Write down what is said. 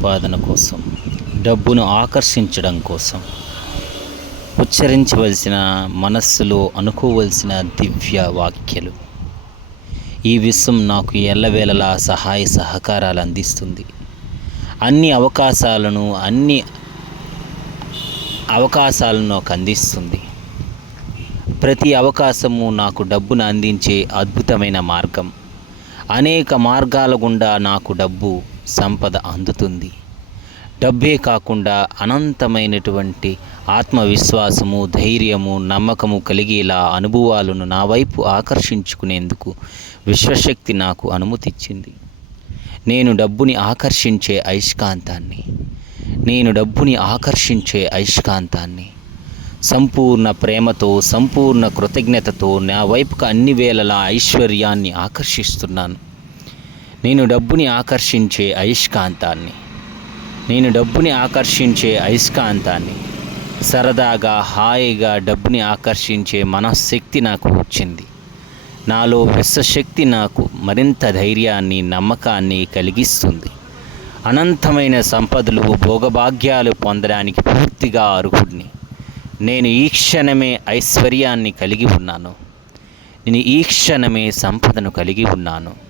సంపాదన కోసం, డబ్బును ఆకర్షించడం కోసం ఉచ్చరించవలసిన, మనస్సులో అనుకోవలసిన దివ్య వాక్యలు. ఈ విశ్వం నాకు ఎల్లవేళలా సహాయ సహకారాలు అందిస్తుంది. అన్ని అవకాశాలను నాకు అందిస్తుంది. ప్రతి అవకాశము నాకు డబ్బును అందించే అద్భుతమైన మార్గం. అనేక మార్గాల గుండా నాకు డబ్బు, సంపద అందుతుంది. డబ్బే కాకుండా అనంతమైనటువంటి ఆత్మవిశ్వాసము, ధైర్యము, నమ్మకము కలిగేలా అనుభవాలను నా వైపు ఆకర్షించుకునేందుకు విశ్వశక్తి నాకు అనుమతిచ్చింది. నేను డబ్బుని ఆకర్షించే అయస్కాంతాన్ని సంపూర్ణ ప్రేమతో, సంపూర్ణ కృతజ్ఞతతో నా వైపుకు అన్ని వేళలా ఐశ్వర్యాన్ని ఆకర్షిస్తున్నాను. నేను డబ్బుని ఆకర్షించే అయస్కాంతాన్ని సరదాగా, హాయిగా డబ్బుని ఆకర్షించే మనశ్శక్తి నాకు వచ్చింది. నాలో విశ్వశక్తి నాకు మరింత ధైర్యాన్ని, నమ్మకాన్ని కలిగిస్తుంది. అనంతమైన సంపదలు, భోగభాగ్యాలు పొందడానికి పూర్తిగా అర్హుడిని. నేను ఈ క్షణమే ఐశ్వర్యాన్ని కలిగి ఉన్నాను. నేను ఈ క్షణమే సంపదను కలిగి ఉన్నాను.